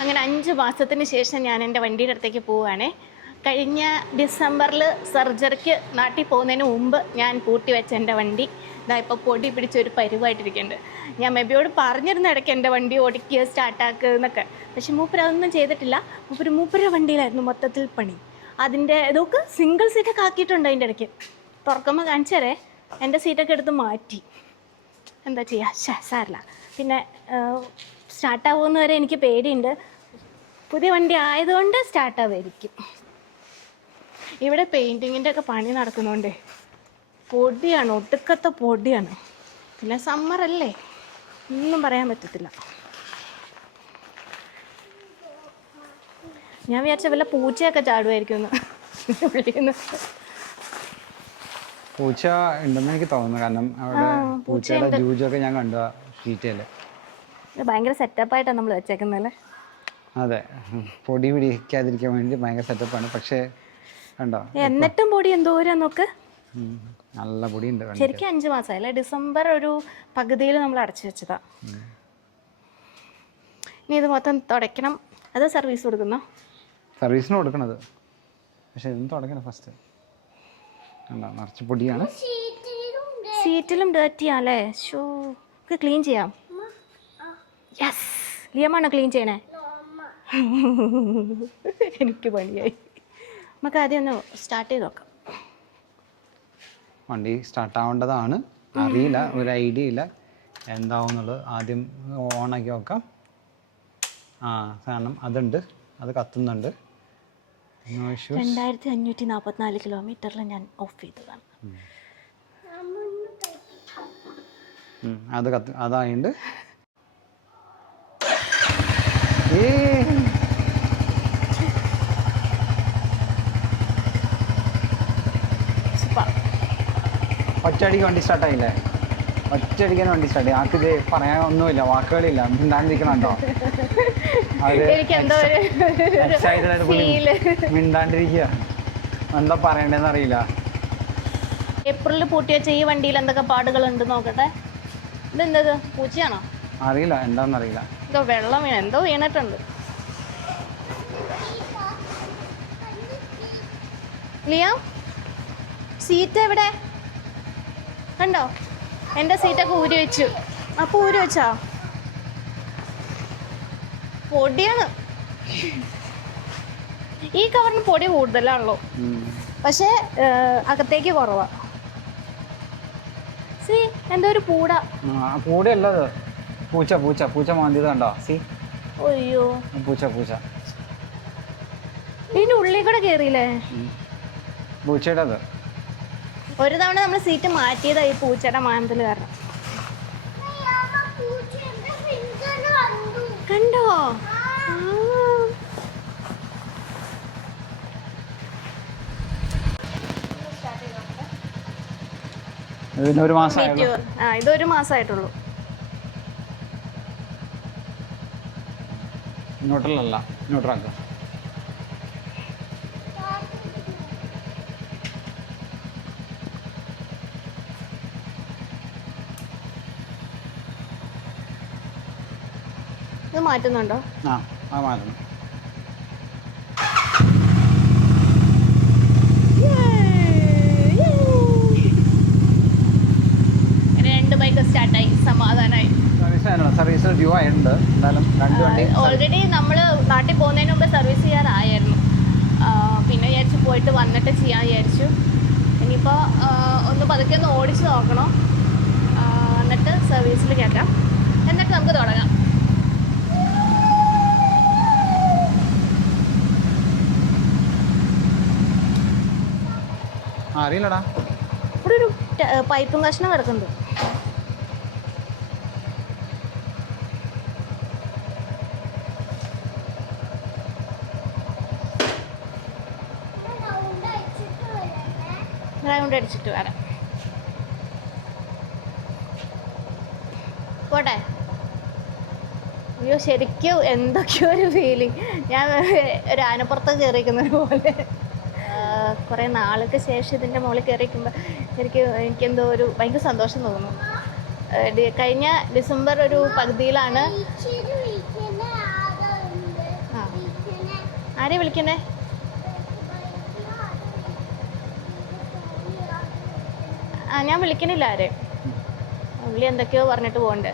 അങ്ങനെ 5 മാസത്തിന് ശേഷം ഞാൻ എൻ്റെ വണ്ടിയുടെ അടുത്തേക്ക് പോവുകയാണേ. കഴിഞ്ഞ ഡിസംബറിൽ സർജറിക്ക് നാട്ടിൽ പോകുന്നതിന് മുമ്പ് ഞാൻ പൂട്ടി വെച്ച എൻ്റെ വണ്ടി ഇതാ ഇപ്പോൾ പൊടി പിടിച്ചൊരു പരുവായിട്ടിരിക്കുന്നുണ്ട്. ഞാൻ മെബിയോട് പറഞ്ഞിരുന്ന ഇടയ്ക്ക് എൻ്റെ വണ്ടി ഓടിക്കുക സ്റ്റാർട്ടാക്കുക എന്നൊക്കെ, പക്ഷെ മൂപ്പര് അതൊന്നും ചെയ്തിട്ടില്ല. മൂപ്പരുടെ വണ്ടിയിലായിരുന്നു മൊത്തത്തിൽ പണി. അതിൻ്റെ ഇതൊക്കെ സിംഗിൾ സീറ്റൊക്കെ ആക്കിയിട്ടുണ്ട്. അതിൻ്റെ ഇടയ്ക്ക് തുറക്കുമ്പോൾ കാണിച്ചേരേ, എൻ്റെ സീറ്റൊക്കെ എടുത്ത് മാറ്റി. എന്താ ചെയ്യുക, സാരില്ല. പിന്നെ സ്റ്റാർട്ടാവുമെന്ന് വരെ എനിക്ക് പേടിയുണ്ട്. പുതിയ വണ്ടി ആയതുകൊണ്ട് സ്റ്റാർട്ടാവുമായിരിക്കും. ഇവിടെ പെയിൻറ്റിങ്ങിൻ്റെ ഒക്കെ പണി നടക്കുന്നുണ്ട്. പൊടിയാണ്, ഒടുക്കത്തെ പൊടിയാണ്. പിന്നെ സമ്മറല്ലേ, ഒന്നും പറയാൻ പറ്റത്തില്ല. ഞാൻ വിചാരിച്ച വല്ല പൂച്ചയൊക്കെ ചാടുമായിരിക്കും ഉള്ളിൽ. പൂച്ച ഉണ്ടെന്ന് എനിക്ക് തോന്നുന്നു. കാരണം അവിടെ പൂച്ചയുടെ ജൂജൊക്കെ ഞാൻ കണ്ടു ഷീറ്റില്. ഭയങ്കര സെറ്റപ്പായിട്ടാണ് നമ്മൾ വെച്ചേക്കുന്നല്ലേ. അതെ, പൊടി പിടിക്കാതിരിക്കാൻ വേണ്ടി ഭയങ്കര സെറ്റപ്പാണ്. പക്ഷേ കണ്ടോ, എന്നിട്ടും പൊടി എന്തോരം നോക്ക്, നല്ല പൊടി ഉണ്ട്. ശരിക്കും 5 മാസമായല്ലേ, ഡിസംബർ ഒരു പകുതിയിൽ നമ്മൾ അടച്ചു വെച്ചതാ. ഇനി ഇത് മൊത്തം തുടയ്ക്കണം. അത് സർവീസ് കൊടുക്കുന്നോ? സർവീസിന് കൊടുക്കണത്, പക്ഷെ ഇതൊന്നും തുടക്കണം ഫസ്റ്റ്. കണ്ടോ, നിറച്ച് പൊടിയാണ്. സീറ്റിലും ഡേർട്ടിയാല്ലേ. ഷൂ ഒക്കെ ക്ലീൻ ചെയ്യാം. യെസ്, ലിയമാണോ ക്ലീൻ ചെയ്യണേ? എനിക്ക് പണിയായി. നമുക്ക് ആദ്യം ഒന്ന് സ്റ്റാർട്ട് ചെയ്ത് നോക്കാം. വണ്ടി സ്റ്റാർട്ടാവേണ്ടതാണ്. അറിയില്ല, ഒരു ഐഡിയ ഇല്ല എന്താവുന്നുള്ളത്. ആദ്യം ഓണാക്കി നോക്കാം. കാരണം അതുണ്ട്, അത് കത്തുന്നുണ്ട്. 2544 കിലോമീറ്ററിൽ ഞാൻ ഓഫ് ചെയ്തതാണ്. അത് അതായത് ഒറ്റയടിക്ക് വണ്ടി സ്റ്റാർട്ടായില്ലേ? ഒറ്റയടിക്കാൻ വണ്ടി സ്റ്റാർട്ട് ചെയ്യും. ആർക്കിത് പറയാൻ ഒന്നുമില്ല, വാക്കുകളില്ല, മിണ്ടാണ്ടിരിക്കണോ? മിണ്ടാണ്ടിരിക്കുക, എന്താ പറയണ്ടെന്ന് അറിയില്ല. ഏപ്രിലിൽ പൂട്ടി വെച്ച ഈ വണ്ടിയിൽ എന്തൊക്കെ പാടുകളുണ്ട് നോക്കട്ടെ. ഇതെന്തത്, പൂച്ചയാണോ? അറിയില്ല, എന്താണെന്നറിയില്ല. എന്തോ വെള്ളം വീണ, എന്തോ വീണിട്ടുണ്ട്. ലിയ, സീറ്റ് എവിടെ? കണ്ടോ, എൻ്റെ സീറ്റൊക്കെ ഊരി വെച്ചു. അപ്പോൾ ഊരി വെച്ചാ പൊടിയാണ്. ഈ കവറിന് പൊടി കൂടുതലാണല്ലോ, പക്ഷേ അകത്തേക്ക് കുറവാ. സി, എന്തോ ഒരു പൂടയല്ലത്, പൂച്ച പൂച്ച പൂച്ച മാന്തിയത് കണ്ടോ? സി, അയ്യോ, പൂച്ച പൂച്ച ഇതിന്റെ ഉള്ളിൽ കൂടെ കേറിയില്ലേ? പൂച്ചയുടെ അത്. ഒരു തവണ നമ്മൾ സീറ്റ് മാറ്റിയതായി പൂച്ചയുടെ മാന്തല് കാരണം. കണ്ടോ? ഇതൊരു മാസമായിട്ടുള്ളൂ. ഇങ്ങോട്ടല്ല, ഇങ്ങോട്ടാക്കാം. ഇത് മാറ്റുന്നുണ്ടോ? ആ മാറ്റണം. സ്റ്റാർട്ടായി, സമാധാനമായി. സർവീസ് ഡ്യൂ ആയിട്ടുണ്ട്. ഓൾറെഡി നമ്മൾ നാട്ടിൽ പോകുന്നതിന് മുമ്പ് സർവീസ് ചെയ്യാറായിരുന്നു. പിന്നെ വിചാരിച്ചു പോയിട്ട് വന്നിട്ട് ചെയ്യാൻ വിചാരിച്ചു. ഇനിയിപ്പോൾ ഒന്ന് പതുക്കെ ഒന്ന് ഓടിച്ച് നോക്കണം, എന്നിട്ട് സർവീസിൽ കയറ്റാം, എന്നിട്ട് നമുക്ക് തുടങ്ങാം. അറിയില്ലടാ, ഇവിടെ ഒരു പൈപ്പും കഷ്ണം കിടക്കുന്നുണ്ട്. റൗണ്ട് അടിച്ചിട്ട് വരാം. പോട്ടെ. അയ്യോ, ശരിക്കും എന്തൊക്കെയോ ഒരു ഫീലിംഗ്. ഞാൻ ഒരു ആനപ്പുറത്ത് കയറിയിരിക്കുന്നത് പോലെ. കുറേ നാൾക്ക് ശേഷം ഇതിൻ്റെ മുകളിൽ കയറിയിരിക്കുമ്പോൾ എനിക്കെന്തോ ഒരു ഭയങ്കര സന്തോഷം തോന്നുന്നു. കഴിഞ്ഞ ഡിസംബർ ഒരു പകുതിയിലാണ് ആരെ വിളിക്കുന്നേ? ഞാൻ വിളിക്കണില്ല ആരെ. പുള്ളി എന്തൊക്കെയോ പറഞ്ഞിട്ട് പോകുന്നുണ്ട്.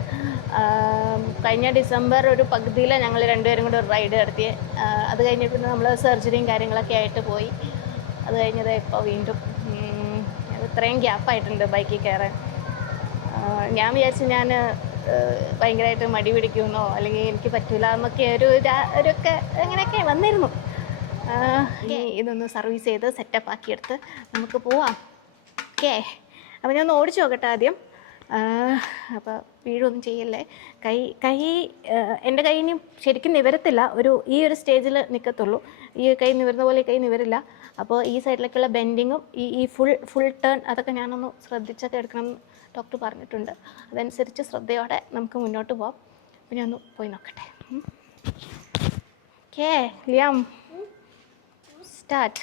കഴിഞ്ഞ ഡിസംബർ ഒരു പകുതിയിൽ ഞങ്ങൾ രണ്ടുപേരും കൂടെ ഒരു റൈഡ് നടത്തി. അത് കഴിഞ്ഞിട്ട് നമ്മൾ സർജറിയും കാര്യങ്ങളൊക്കെ ആയിട്ട് പോയി. അത് കഴിഞ്ഞത് ഇപ്പോൾ വീണ്ടും ഇത്രയും ഗ്യാപ്പായിട്ടുണ്ട് ബൈക്കിൽ കയറാൻ. ഞാൻ വിചാരിച്ചു ഞാൻ ഭയങ്കരമായിട്ട് മടി പിടിക്കുമെന്നോ അല്ലെങ്കിൽ എനിക്ക് പറ്റില്ല എന്നൊക്കെ ഒരുക്കെ അങ്ങനെയൊക്കെ വന്നിരുന്നു. ഇതൊന്ന് സർവീസ് ചെയ്ത് സെറ്റപ്പ് ആക്കിയെടുത്ത് നമുക്ക് പോവാം. ഓക്കേ, അപ്പോൾ ഞാൻ ഒന്ന് ഓടിച്ചു നോക്കട്ടെ ആദ്യം. അപ്പോൾ വീഴൊന്നും ചെയ്യല്ലേ. എൻ്റെ കൈ ഇനി ശരിക്കും നിവരത്തില്ല. ഈ ഒരു സ്റ്റേജിൽ നിൽക്കത്തുള്ളൂ. ഈ കൈ നിവരുന്ന പോലെ കൈ നിവരില്ല. അപ്പോൾ ഈ സൈഡിലേക്കുള്ള ബെൻഡിങ്ങും ഈ ഫുൾ ടേൺ അതൊക്കെ ഞാനൊന്ന് ശ്രദ്ധിച്ചൊക്കെ എടുക്കണം എന്ന് ഡോക്ടർ പറഞ്ഞിട്ടുണ്ട്. അതനുസരിച്ച് ശ്രദ്ധയോടെ നമുക്ക് മുന്നോട്ട് പോവാം. അപ്പോൾ ഞാൻ ഒന്ന് പോയി നോക്കട്ടെ. Okay Liam, start.